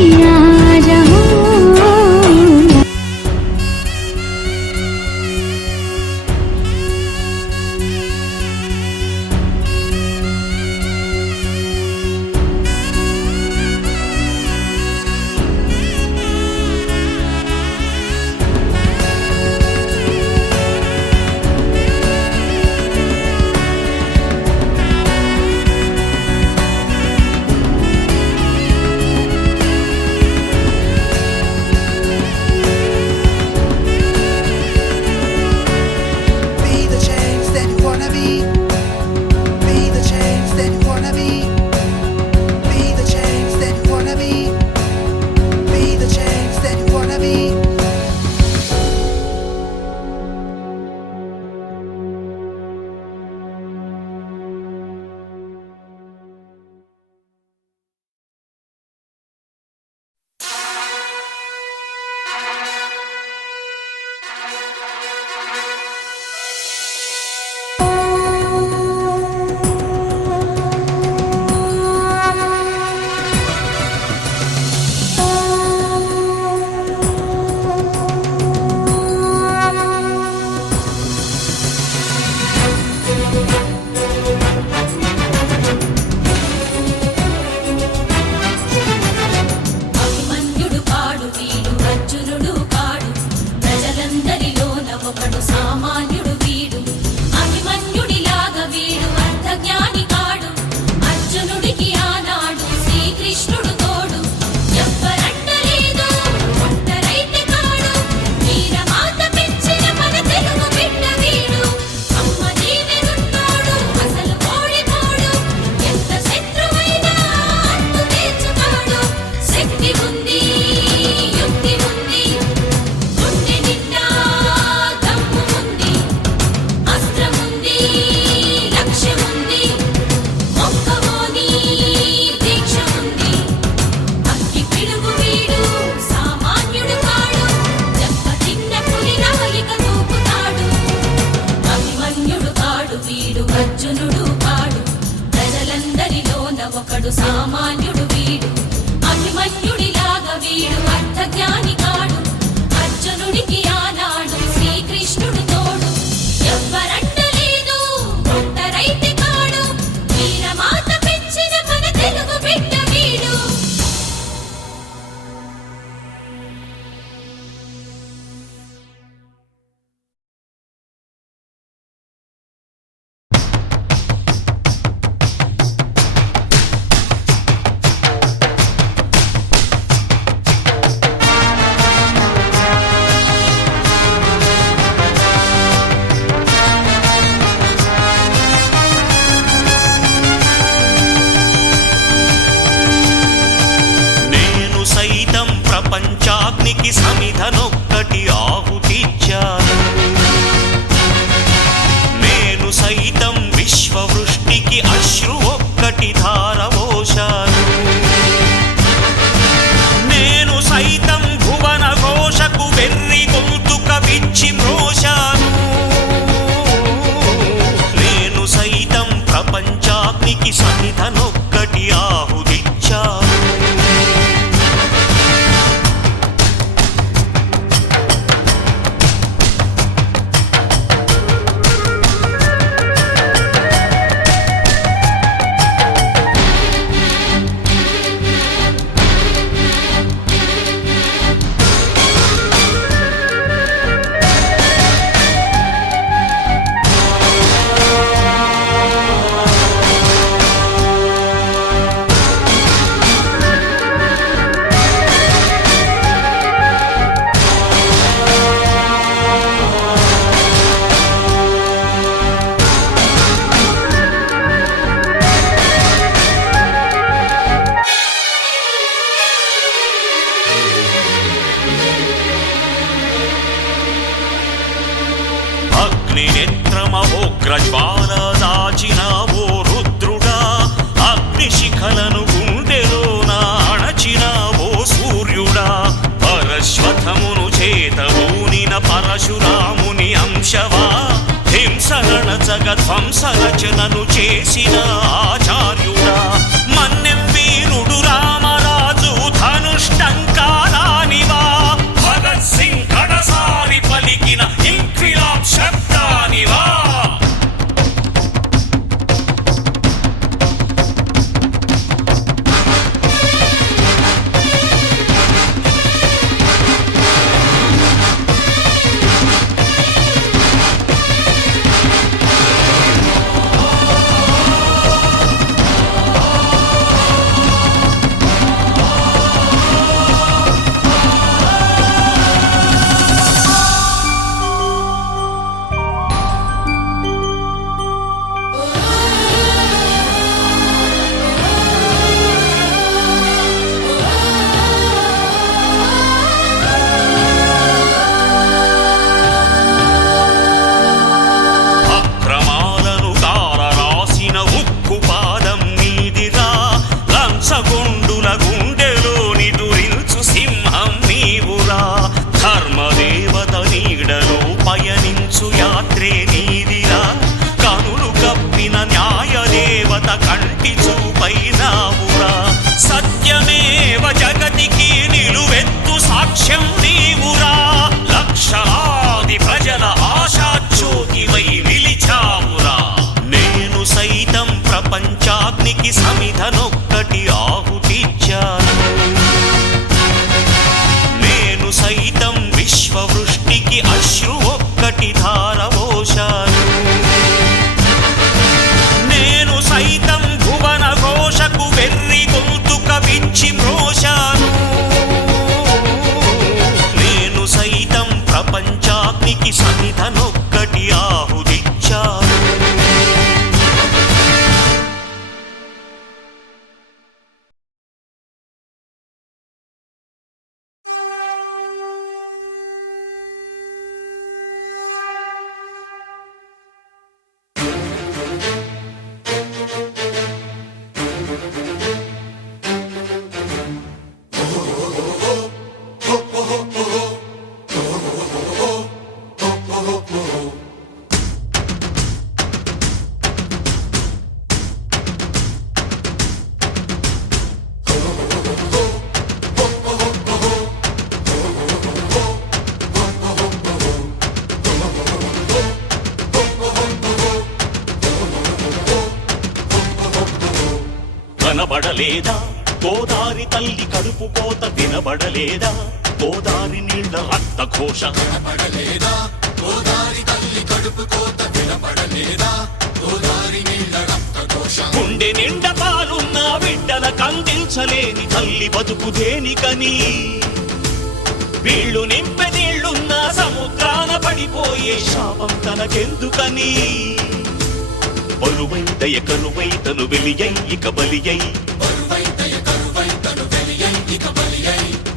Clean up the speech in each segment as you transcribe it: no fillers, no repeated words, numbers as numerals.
पिया जहाँ అగ్ని నేత్రమహోగ్రజ్వాల దాచిన ఓ రుద్రుడా, అగ్నిశిఖలను గుండెలోన అణచిన ఓ సూర్యుడా, పరశ్వథమును చేతబూనిన పరశురాముని అంశవా, హింసగణచగ ధ్వంసరచనను చేసిన ఆచార్యుడా, మన్నెం వీరుడు రామరాజు ధనుష్టంకారానివా, భగత్ సింగ్ కడసారి పలికిన ఇంక్విలాబ్ శబ్దానివా. కంటి చూపైనావురా, సత్యమేవ జగతికి నిలువెత్తు సాక్ష్యం నీవురా, లక్షలాది ప్రజల ఆశాజ్యోతివై నిలిచావురా. నేను సైతం ప్రపంచాగ్నికి సమిధనొక్కటి ఆహుతిచ్చాను, నేను సైతం విశ్వవృష్టికి అశ్రు ఒక్కటి ధారవోశాను, నేను సైతం భువన ఘోషకు వెర్రి గొంతుక విచ్చి మ్రోశాను, నేను సైతం ప్రపంచాగ్నికి సమిధనొక్కటి ఆహుతిచ్చాను. కనబడలేదా గోదారి తల్లి కడుపు కోత, వినబడలేదా గోదారి నీళ్ల రక్త ఘోష, కనబడలేదా గోదారి తల్లి కడుపు కోత, వినబడలేదా గోదారి నీళ్ల రక్త ఘోష. గుండె నిండ పాలున్న బిడ్డల కందించలేని తల్లి బతుకు దేనికని, వీళ్ళు నింపె నీళ్లున్న సముద్రాన పడిపోయే శాపం తనకెందుకని, బరువై దయ కరువై తను వెలియై ఇక బలియై,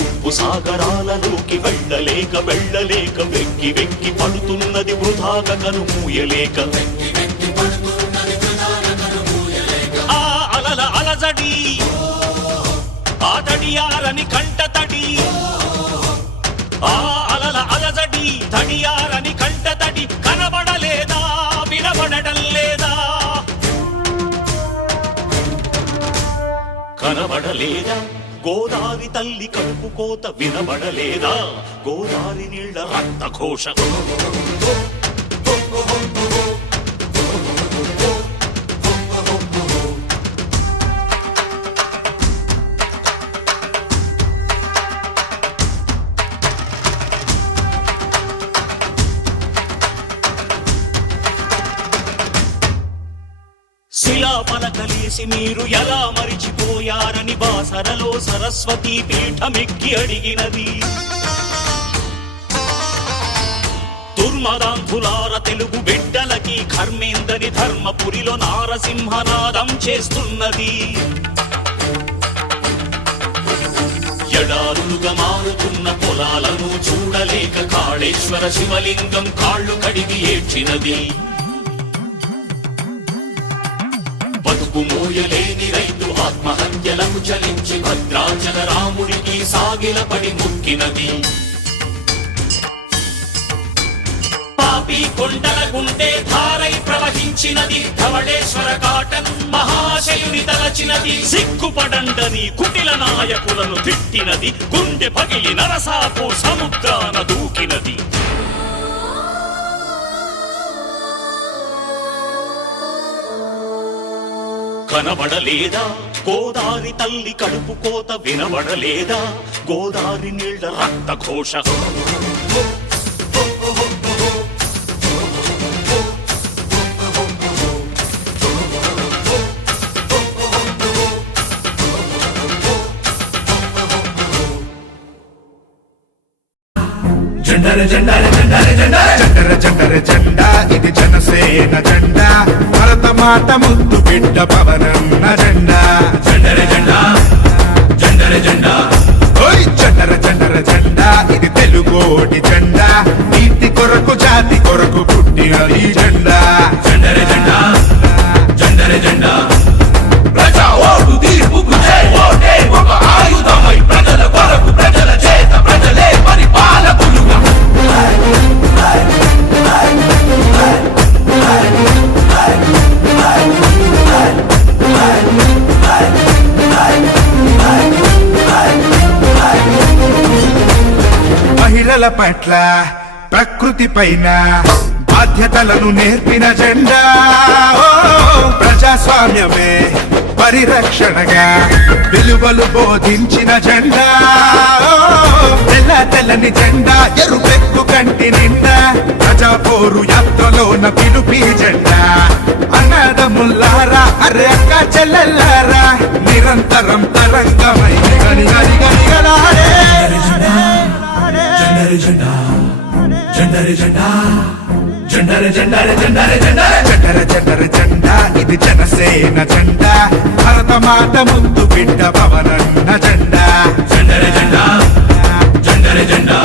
ఉప్పు సాగరాలలోకి వెళ్ళలేక వెళ్ళలేక వెక్కి వెక్కి పడుతున్నది వృధాగా కను మూయలేక, ఆ అలల అలజడి ఆ తడియారని కంట తడి, ఆ అలల అలజడి తడియారని కంట తడి, కనబడలేదా వినబడటం లేదా, కనబడలేదా గోదారి తల్లి కడుపు కోత, వినబడలేదా గోదారి నీళ్ల రక్త ఘోష. శిలాపలకలేసి మీరు ఎలా మరిచిపోయారని బాసరలో సరస్వతీ పీఠమెక్కి అడిగినది. దుర్మదాంధులార తెలుగు బిడ్డలకి కర్మేందని ధర్మపురిలో నారసింహనాదం చేస్తున్నది. ఎడారులుగా మారుతున్న పొలాలను చూడలేక కాళేశ్వర శివలింగం కాళ్ళు కడిగి ఏడ్చినది. బతుకు మోయలేని రైతు ఆత్మహత్యలకు చలించి భద్రాచల రాముడికి సాగిలపడి మొక్కినది. పాపి కొండల గుండె ధారై ప్రవహించినది. ధవళేశ్వర కాటన్ మహాశయుని తలచినది. సిగ్గుపడండని కుటిల నాయకులను తిట్టినది. గుండె పగిలి నరసాపు సముద్రాన దూకినది. కనబడలేదా గోదారి తల్లి కడుపు కోత? వినబడలేదా గోదారి నీళ్ల రక్త ఘోష? జెండర జెండర జెండర జెండర జెండర జెండర జెండా ఇది జనసేన జెండా. భరత మాట ముద్దు బిడ్డ పవనన్న జెండా. జెండర జెండా జెండర జెండా ఓయ్ జెండర జెండర జెండా ఇది తెలుగోటి జెండా. నీతి కొరకు జాతి కొరకు పుట్టిన ఈ జెండా. జెండర జెండా జెండర జెండా ప్రజా ఓటు తీర్పుకు జై ఓటే ఒక ఆయుధమై ప్రజల కొరకు ప్రజల చేత ప్రజలే పరిపాలకులుగా. మహిళల పట్ల ప్రకృతి పైన బాధ్యతలను నేర్పిన జెండా. ప్రజాస్వామ్యమే పరిరక్షణగా విలువలు బోధించిన జెండా. తెల్ల తెల్లని జెండా ఎరుపెక్కు కంటి నిండా. ప్రజా పోరు యాత్రలోన పిలుపి జెండా. అన్నదమ్ముల్లారా అరే అక్క చెల్లెల్లారా నిరంతరం తరంగమై గని గని గనిగలాడే. జెండర జెండా జెండర జెండా జెండర జెండర జెండర జెండర జెండర జెండర జెండా ఇది జనసేన జెండా. భరత మాట ముద్దు బిడ్డ పవనన్న జెండా. జెండర జెండా జెండర జెండా